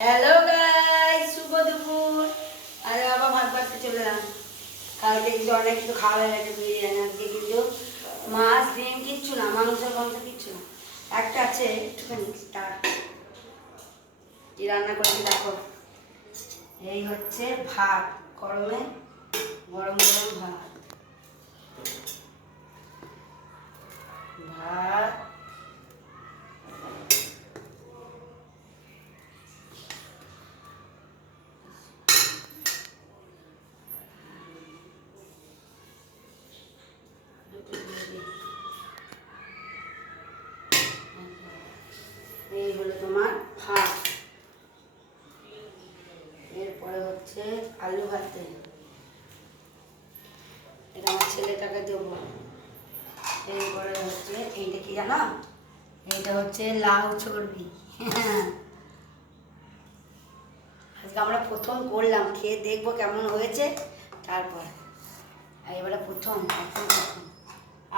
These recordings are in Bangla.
হ্যালো গাইস, শুভ দুপুর। আরে বাবা ভাত বাড়তে চলে এলাম। কালকে কিন্তু অনেক কিছু খাওয়া হয়ে গেছে বিরিয়ানি। আজকে কিন্তু মাছ ডিম কিচ্ছু না, মাংস কিচ্ছু না, একটা আছে একটুখানি স্টার। কি রান্না করেছি দেখো, এই হচ্ছে ভাত, গরমে গরম গরম ভাত ভাত এই হলো তোমার ভাত। এরপরে হচ্ছে আলু ভাতে, এটা আমার ছেলেটাকে দেবো। এরপরে হচ্ছে এইটা কি জানো, এইটা হচ্ছে লাউ চর্বি। আজকে আমরা প্রথম করলাম, খেয়ে দেখবো কেমন হয়েছে, তারপর এবারে প্রথম।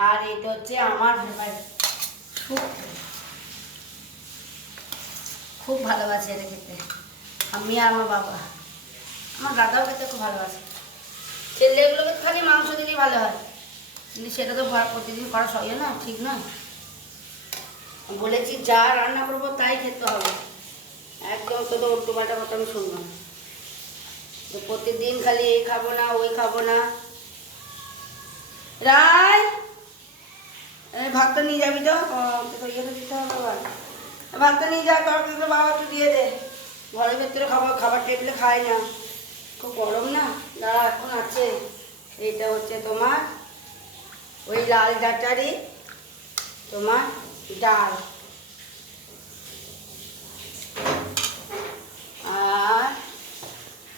আর এটা হচ্ছে আমার খুব ভালোবাসে এটা খেতে, আমি আর আমার বাবা। আমার দাদাও খেতে খুব ভালোবাসে। ছেলেগুলোকে খালি মাংস দিলেই ভালো হয়, কিন্তু সেটা তো প্রতিদিন করা সহজ না, ঠিক না। বলেছি যা রান্না করবো তাই খেতে হবে, একদম তো উল্টো পাল্টা কথা আমি শুনবো না। তো প্রতিদিন খালি এই খাবো না ওই খাবো না। রায়, ভাতটা নিয়ে যাবি তো, ইয়েটা দিতে হবে আবার। ভাতটা নিয়ে যা, তরকারিটা বাবা একটু দিয়ে দে। ঘরের ভেতরে খাবার টেবিলে খায় না, খুব গরম না। দাঁড়া, এখন আছে। এইটা হচ্ছে তোমার ওই লাল ডাটারি তোমার ডাল, আর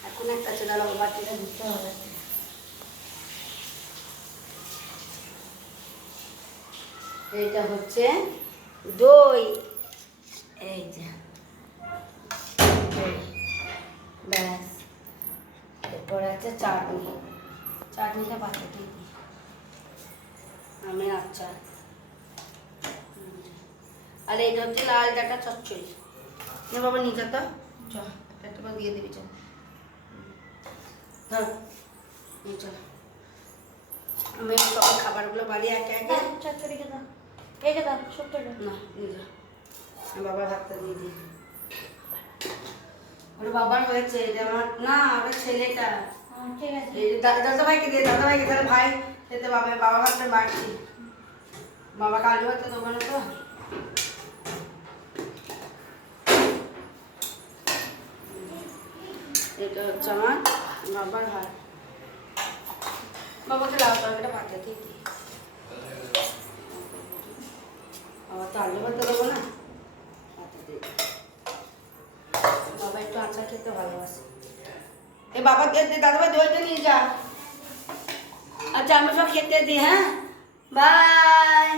এখন একটা আছে, দাঁড়াবো বাটিটা দিতে হবে। এইটা হচ্ছে দই, এই যে দই, ব্যাস। এরপরে আছে চাটনি, চাটনিটা পাতাতে দিই, আমের আচার। আর এইটা হচ্ছে লাল ডাটা চচ্চড়ি। না বাবা নিয়ে যা তো, চল একটা দিয়ে দিবি, চল ধর নিয়ে চল। আমি সব খাবারগুলো বাড়ি একে একে। চচ্চড়িটা দাও, এইটা দাও, সবটা না নিয়ে যা। আমি বাবার ভাতটা দিয়ে দিই। ওটা বাবার হয়েছে, এটা আমার না, ওটা ছেলেটা। ঠিক আছে, দাদা ভাইকে দিয়ে, দাদা ভাইকে, তাহলে ভাই খেতে পাবে। বাবা ভাতটা বাড়ছি, বাবা আলু ভাতটা দেবো না তো। এটা হচ্ছে আমার বাবার ভাত, বাবাকে লাউ তরকারিটা পাঠাতে দিই। বাবা তো আলু ভাতটা দেবো না, পাঠাতে। বাবা একটু আচার খেতে ভালোবাসে। এই বাবা দাদাভাই দইটা নিয়ে যা। আচ্ছা আমি সব খেতে দিই, হ্যাঁ, বাই।